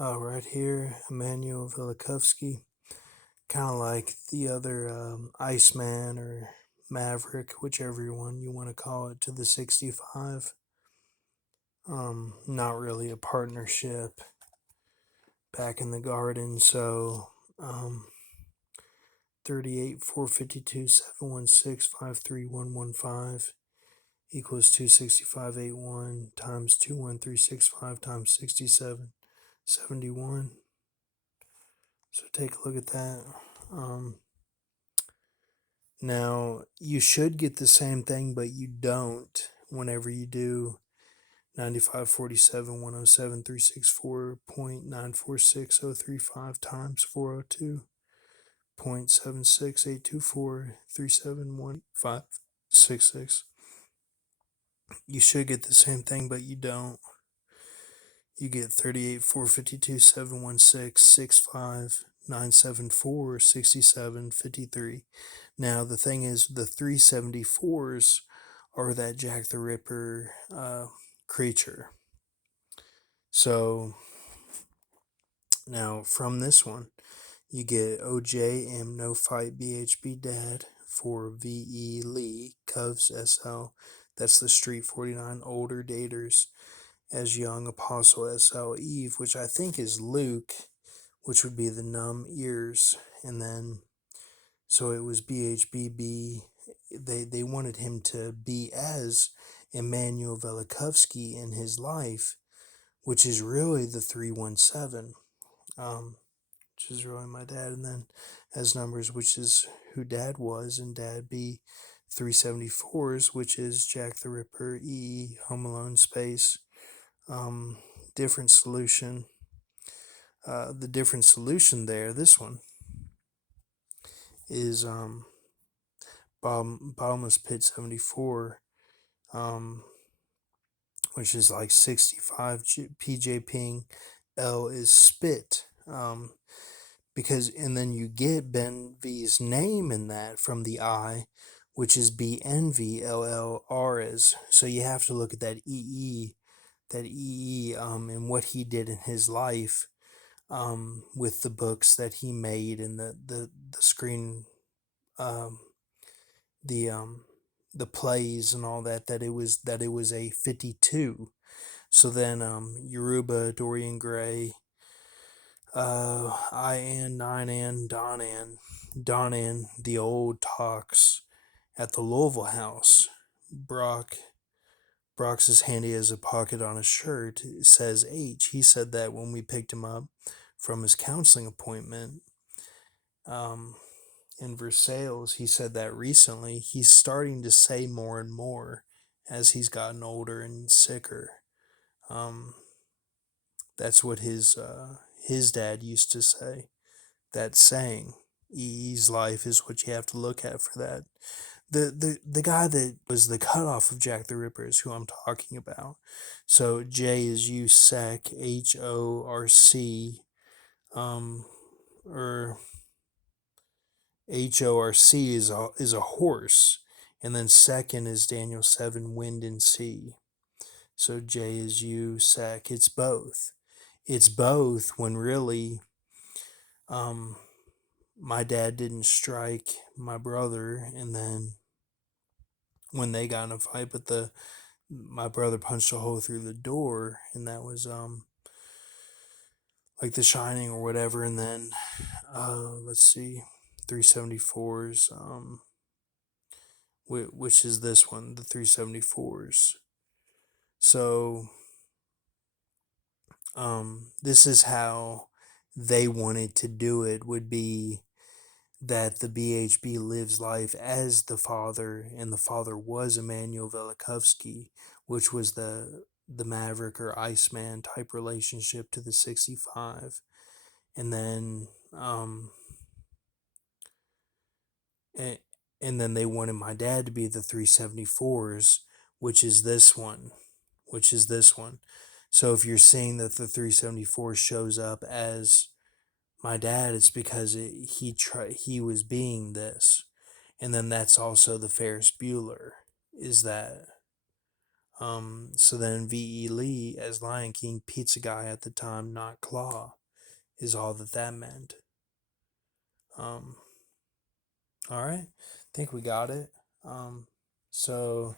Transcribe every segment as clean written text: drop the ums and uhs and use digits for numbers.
Right here, Emmanuel Velikovsky, kind of like the other Iceman or Maverick, whichever one you want to call it, to the 65. Not really a partnership back in the garden, so 38 452 716 53115 equals 26581 times 21365 times 6771. So take a look at that. Now, you should get the same thing, but you don't whenever you do 95 47 107 364.946035 times 402.76824371566. You should get the same thing, but you don't. You get 38 452 716 65 974 67 53. Now, the thing is, the 374s are that Jack the Ripper creature. So, now from this one, you get OJM No Fight BHB Dad for VE Lee Covs SL. That's the Street 49 Older Daters as Young Apostle SL Eve, which I think is Luke, which would be the Numb Ears. And then, so it was BHBB. They wanted him to be as Emmanuel Velikovsky in his life, which is really the 317, which is really my dad. And then as numbers, which is who Dad was, and Dad be 374s, which is Jack the Ripper, E, Home Alone Space. Different solution. The different solution there, this one, is Bottomless Pit 74, which is like 65 PJ Ping. L is Spit. Because, and then you get Ben V's name in that from the I, which is BNVLLRs. So you have to look at that EE, and what he did in his life, with the books that he made and the screen, the plays and all that it was a 52. So then Yoruba, Dorian Gray, IN, 9N, Donan, the old talks at the Louisville house. Brock's as handy as a pocket on a shirt. It says H. He said that when we picked him up from his counseling appointment in Versailles. He said that recently. He's starting to say more and more as he's gotten older and sicker. That's what his dad used to say. That saying, "E's life is what you have to look at for that." The guy that was the cutoff of Jack the Ripper is who I'm talking about. So J is USEC, HORC, or HORC is a horse, and then second is Daniel 7, Wind and Sea. So J is USEC. It's both. It's both when really, my dad didn't strike my brother, and then when they got in a fight, but my brother punched a hole through the door, and that was like The Shining or whatever. And then let's see, 374s, which is this one, the 374s. So this is how they wanted to do it, would be that the BHB lives life as the father, and the father was Emmanuel Velikovsky, which was the Maverick or Iceman type relationship to the 65. And then and then they wanted my dad to be the 374s, which is this one. So if you're seeing that the 374 shows up as my dad, it's because he was being this. And then that's also the Ferris Bueller, is that So then V.E. Lee as Lion King pizza guy at the time, not Claw, is all that meant. Um, all right, I think we got it. So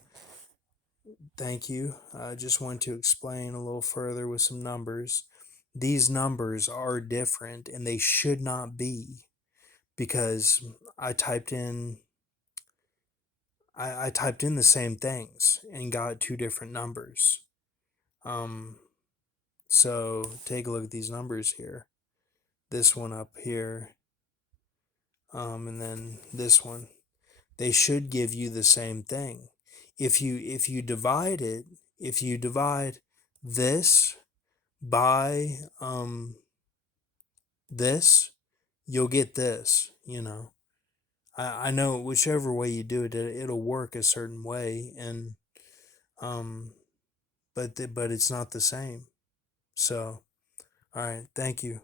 thank you. I just want to explain a little further with some numbers. These numbers are different and they should not be, because I typed in I typed in the same things and got two different numbers. Um, so take a look at these numbers here. This one up here, and then this one. They should give you the same thing. If you divide it, if you divide this by this, you'll get this. I know whichever way you do it, it'll work a certain way, and um, but it's not the same. So, all right, thank you.